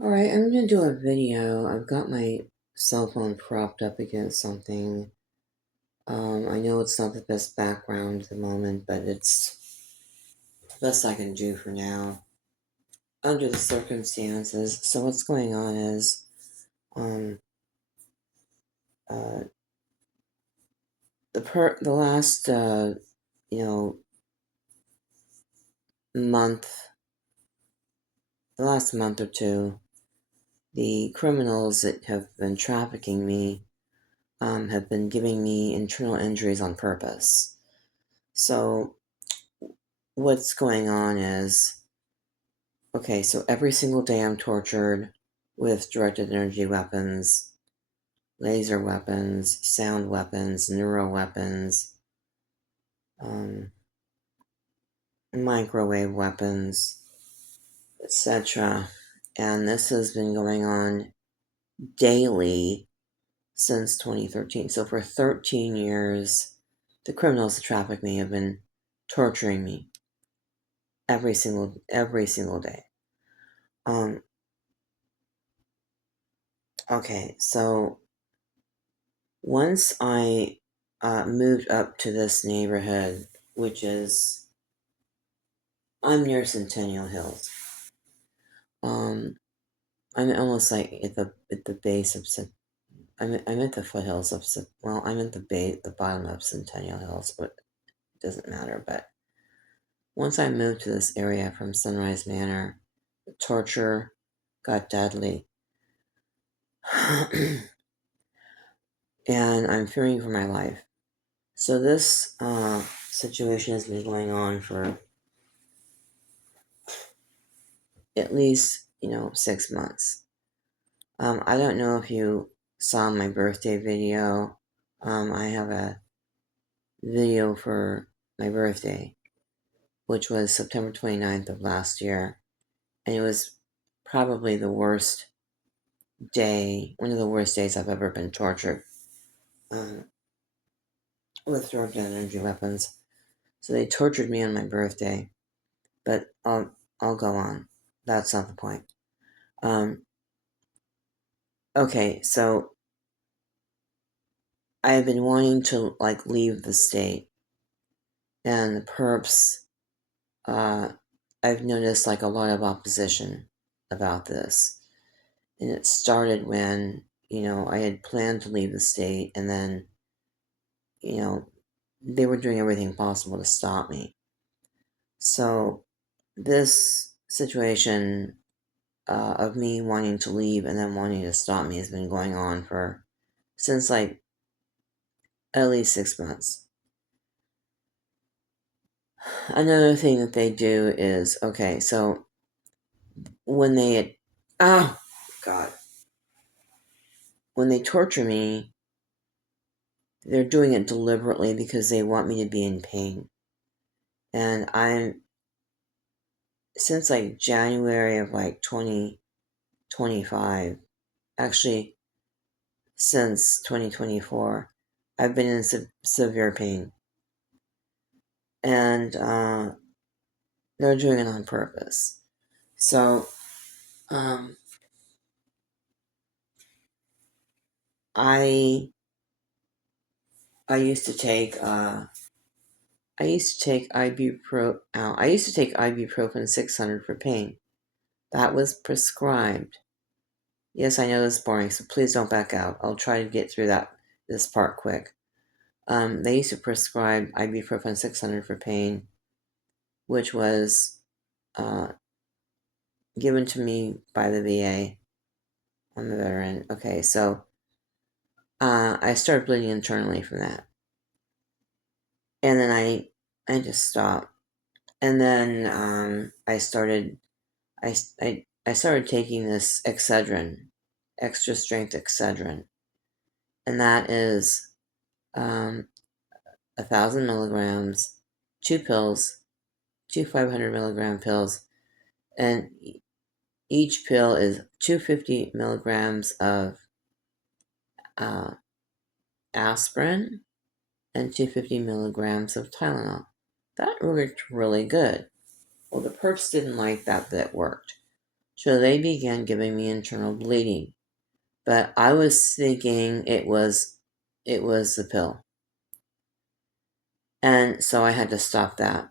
Alright, I'm gonna do a video. I've got my cell phone propped up against something. I know it's not the best background at the moment, but it's the best I can do for now under the circumstances. So what's going on is, um, uh, the last, you know, month, the last month or two, the criminals that have been trafficking me, have been giving me internal injuries on purpose. So what's going on is, okay, so every single day I'm tortured with directed energy weapons, laser weapons, sound weapons, neuro weapons, um, microwave weapons, etc. And this has been going on daily since 2013. So for 13 years, the criminals that traffic me have been torturing me every single day. Um, okay, so once I moved up to this neighborhood, which is, I'm near Centennial Hills. Um, I'm almost like at the base of I'm at the foothills of well, I'm at the bottom of Centennial Hills, but it doesn't matter. But once I moved to this area from Sunrise Manor, the torture got deadly, and I'm fearing for my life. So this situation has been going on for at least 6 months. I don't know if you saw my birthday video. I have a video for my birthday, which was September 29th of last year, and it was probably the worst day, one of the worst days I've ever been tortured um, with directed energy weapons. So they tortured me on my birthday, but I'll go on. That's not the point. Okay, so I have been wanting to leave the state, and the perps. I've noticed a lot of opposition about this, and it started when I had planned to leave the state, and then you know they were doing everything possible to stop me. So this situation of me wanting to leave and then wanting to stop me has been going on for since at least 6 months. Another thing that they do is, okay, so when they oh god, when they torture me, they're doing it deliberately because they want me to be in pain. And I'm since January of 2025, actually since 2024, I've been in severe pain, and they're doing it on purpose. So I I used to take ibuprofen 600 for pain. That was prescribed. Yes, I know this is boring, so please don't back out. I'll try to get through this part quick. They used to prescribe ibuprofen 600 for pain, which was uh, given to me by the VA. I'm a veteran. Okay, so I started bleeding internally from that, and then I just stopped, and then I started taking this Excedrin, extra strength Excedrin, and that is 1,000 milligrams, 2 pills, 2 500 milligram pills, and each pill is 250 milligrams of uh, aspirin and 250 milligrams of Tylenol. That worked really good. Well, the perps didn't like that it worked. So they began giving me internal bleeding. But I was thinking it was the pill. And so I had to stop that.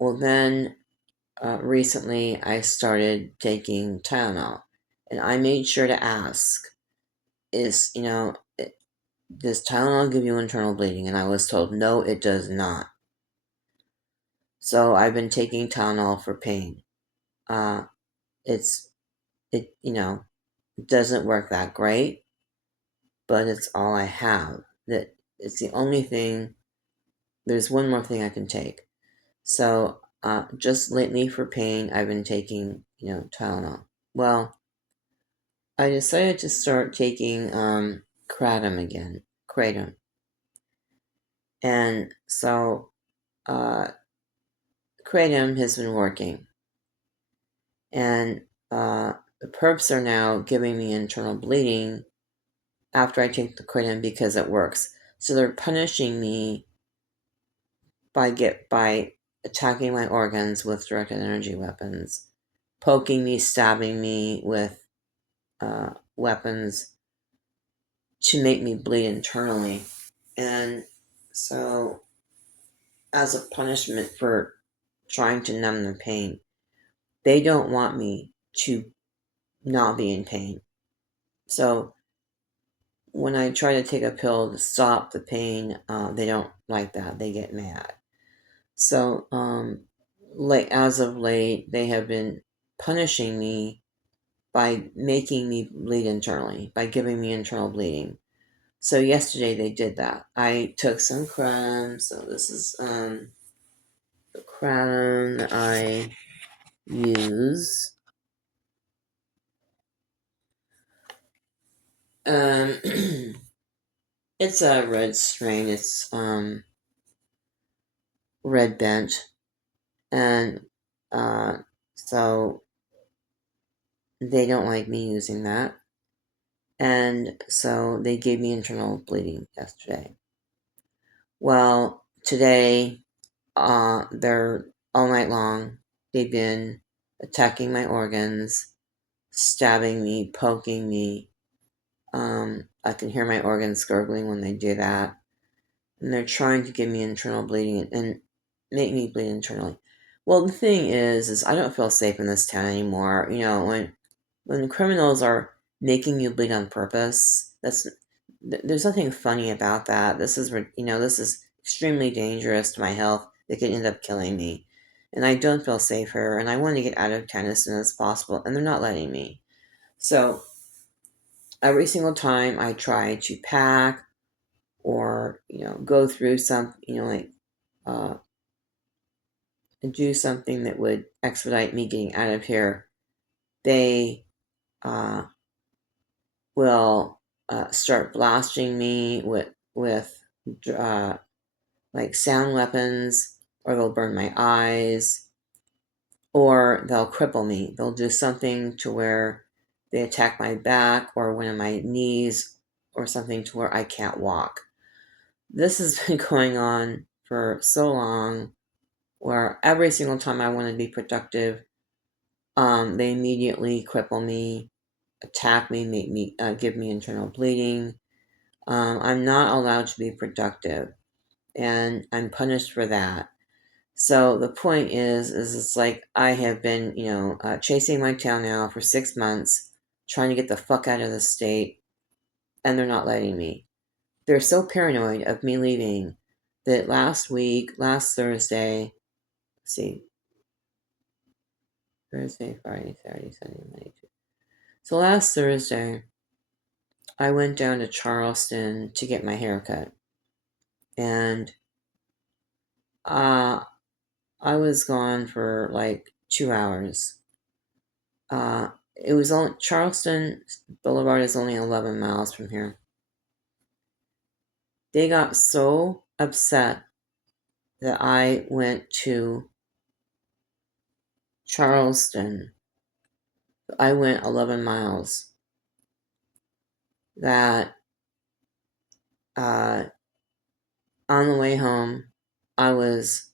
Well, then recently I started taking Tylenol. And I made sure to ask, does Tylenol give you internal bleeding? And I was told, no, it does not. So I've been taking Tylenol for pain. Uh, it doesn't work that great, but it's all I have. That it's the only thing. There's one more thing I can take. So just lately for pain, I've been taking Tylenol. Well, I decided to start taking kratom again, kratom, and so uh, kratom has been working, and the perps are now giving me internal bleeding after I take the kratom because it works. So they're punishing me by attacking my organs with directed energy weapons, poking me, stabbing me with weapons to make me bleed internally. And so, as a punishment for trying to numb the pain, they don't want me to not be in pain. So, when I try to take a pill to stop the pain, they don't like that. They get mad. So, as of late, they have been punishing me by making me bleed internally, by giving me internal bleeding. So yesterday they did that. I took some kratom. So this is the kratom that I use. It's a red strain. It's red bent, and so they don't like me using that, and so they gave me internal bleeding yesterday. Well, today, they're all night long. They've been attacking my organs, stabbing me, poking me. I can hear my organs gurgling when they do that. And they're trying to give me internal bleeding and make me bleed internally. Well, the thing is I don't feel safe in this town anymore. When the criminals are making you bleed on purpose, there's nothing funny about that. This is extremely dangerous to my health. They could end up killing me. And I don't feel safe here, and I want to get out of town as soon as possible, and they're not letting me. So every single time I try to pack or go through some uh, do something that would expedite me getting out of here, they uh, will start blasting me with uh, like sound weapons, or they'll burn my eyes, or they'll cripple me. They'll do something to where they attack my back or one of my knees, or something to where I can't walk. This has been going on for so long, where every single time I want to be productive, they immediately cripple me, attack me, make me give me internal bleeding. I'm not allowed to be productive, and I'm punished for that. So the point is it's like I have been, chasing my tail now for 6 months, trying to get the fuck out of the state, and they're not letting me. They're so paranoid of me leaving that last Thursday, let's see, Thursday, Friday, Saturday, Sunday, Monday, Tuesday. So last Thursday, I went down to Charleston to get my hair cut, and I was gone for like 2 hours. It was only Charleston Boulevard is only 11 miles from here. They got so upset that I went to Charleston. I went 11 miles. That on the way home, I was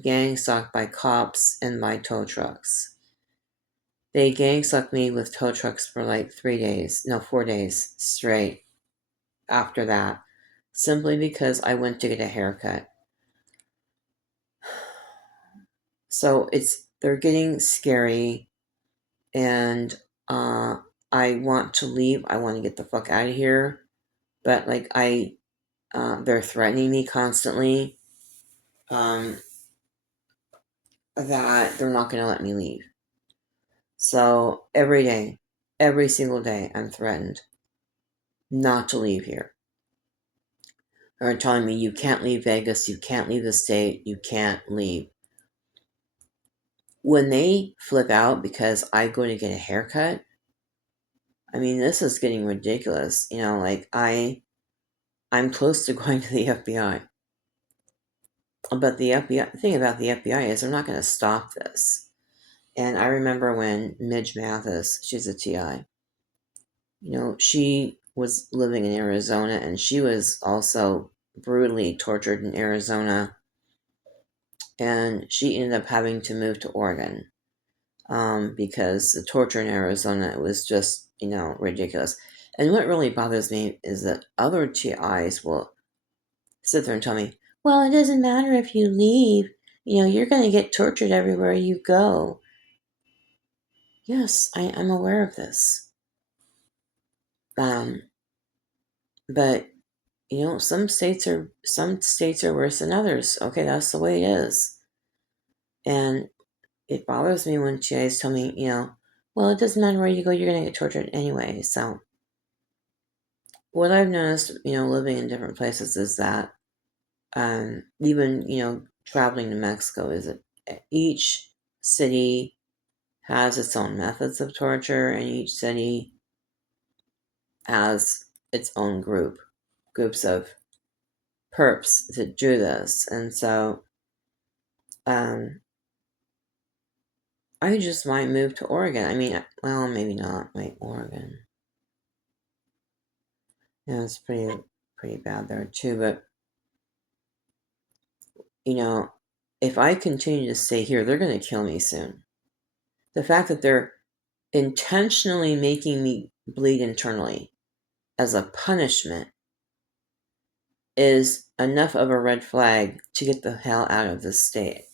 gang stalked by cops and by tow trucks. They gang stuck me with tow trucks for like 4 days straight after that, simply because I went to get a haircut. So they're getting scary, and I want to leave. I want to get the fuck out of here, but like they're threatening me constantly, that they're not going to let me leave. So every day, every single day, I'm threatened not to leave here. They're telling me, you can't leave Vegas, you can't leave the state, you can't leave. When they flip out because I go to get a haircut, I mean, this is getting ridiculous. Like I'm close to going to the FBI. But the thing about the FBI is they're not going to stop this. And I remember when Midge Mathis, she's a TI, she was living in Arizona, and she was also brutally tortured in Arizona, and she ended up having to move to Oregon, because the torture in Arizona was just, ridiculous. And what really bothers me is that other TIs will sit there and tell me, well, it doesn't matter if you leave, you're going to get tortured everywhere you go. Yes, I'm aware of this. But some states are worse than others. Okay, that's the way it is. And it bothers me when TIs tell me, well, it doesn't matter where you go, you're going to get tortured anyway. So what I've noticed, living in different places is that, even, traveling to Mexico, is that each city has its own methods of torture, and each city has its own groups of perps to do this. And so I just might move to Oregon. I mean, well, maybe not. Wait, Oregon. Yeah, it's pretty bad there too. But if I continue to stay here, they're going to kill me soon. The fact that they're intentionally making me bleed internally as a punishment is enough of a red flag to get the hell out of this state.